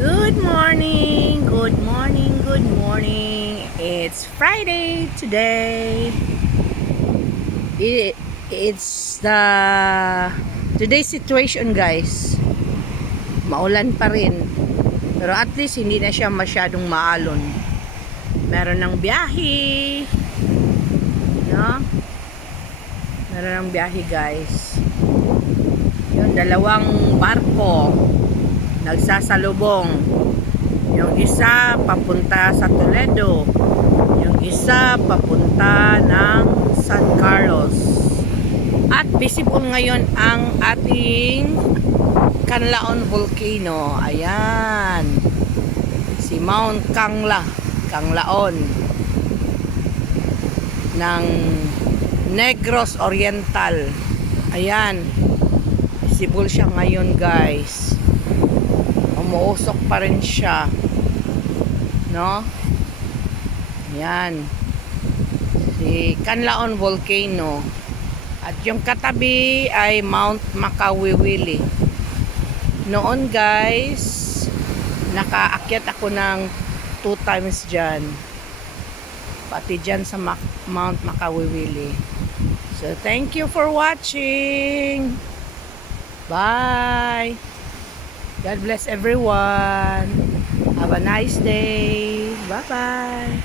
Good morning, good morning, good morning. It's Friday today. It's the today's situation, guys. Maulan pa rin. Pero at least hindi na siya masyadong maalon. Meron ng biyahe. No? Meron ng biyahe, guys. Yung dalawang barko nagsasalubong. Yung isa papunta sa Toledo, yung isa papunta ng San Carlos. At visible ngayon ang ating Canlaon Volcano. Ayan, si Mount Canlaon ng Negros Oriental. Ayan, visible siya ngayon, guys. Umuusok pa rin siya, no? Yan si Canlaon Volcano, at yung katabi ay Mount Makawiwili. Noon, guys, nakaakyat ako ng 2 times dyan, pati dyan sa Mount Makawiwili. So thank you for watching. Bye. God bless everyone. Have a nice day. Bye-bye.